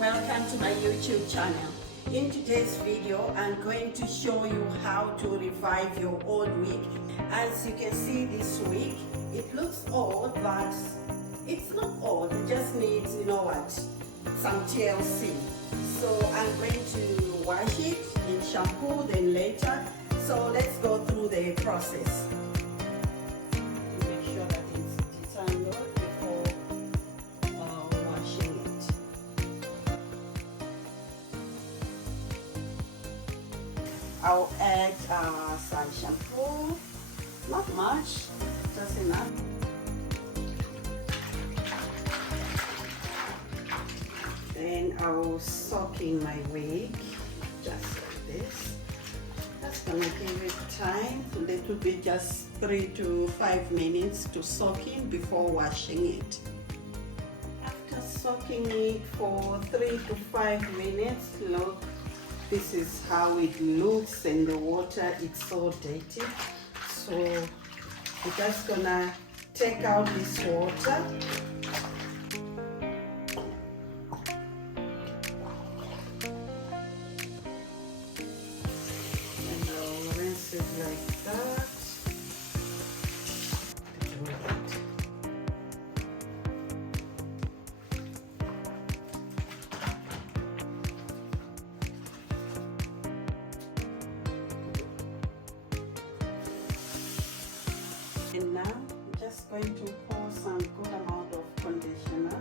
Welcome to my YouTube channel. In today's video, I'm going to show you how to revive your old wig. As you can see, this wig, it looks old, but it's not old. It just needs, some TLC. So I'm going to wash it in shampoo, then later. So let's go through the process. Make sure that it's detangled before washing it. I'll add some shampoo, not much, just enough. Then I'll soak in my wig, just like this. That's gonna give it time, a little bit, just 3 to 5 minutes to soak in before washing it. After soaking it for 3 to 5 minutes, look, this is how it looks, and the water, it's so dirty. So we're just gonna take out this water. And I'll rinse it like that. And now I'm just going to pour some good amount of conditioner.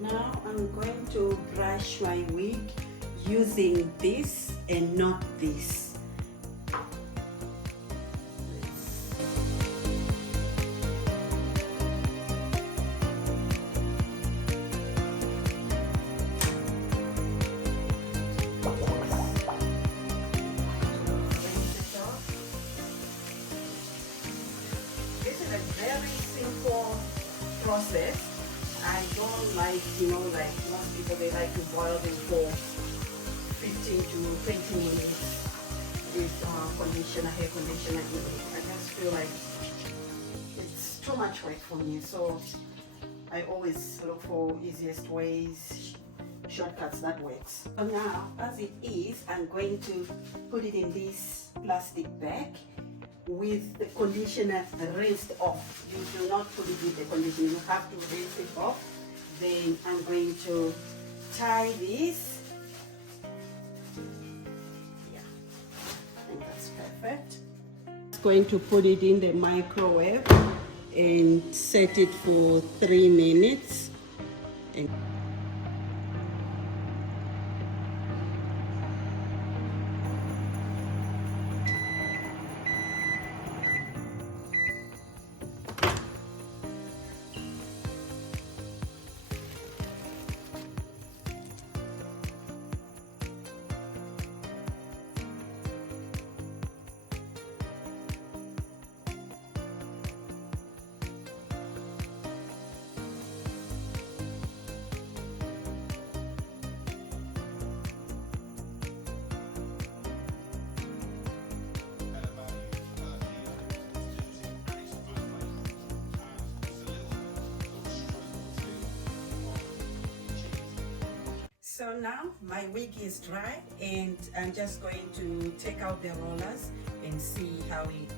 Now I'm going to brush my wig using this and not this. This is a very simple process. I don't like, like most people, they like to boil them for 15 to 20 minutes with conditioner, hair conditioner. I just feel like it's too much work for me. So I always look for easiest ways, shortcuts that works. So now, as it is, I'm going to put it in this plastic bag with the conditioner rinsed off. You do not put it with the conditioner, you have to rinse it off. Then I'm going to tie this. Yeah, I think that's perfect. I'm going to put it in the microwave and set it for 3 minutes. And so now my wig is dry, and I'm just going to take out the rollers and see how it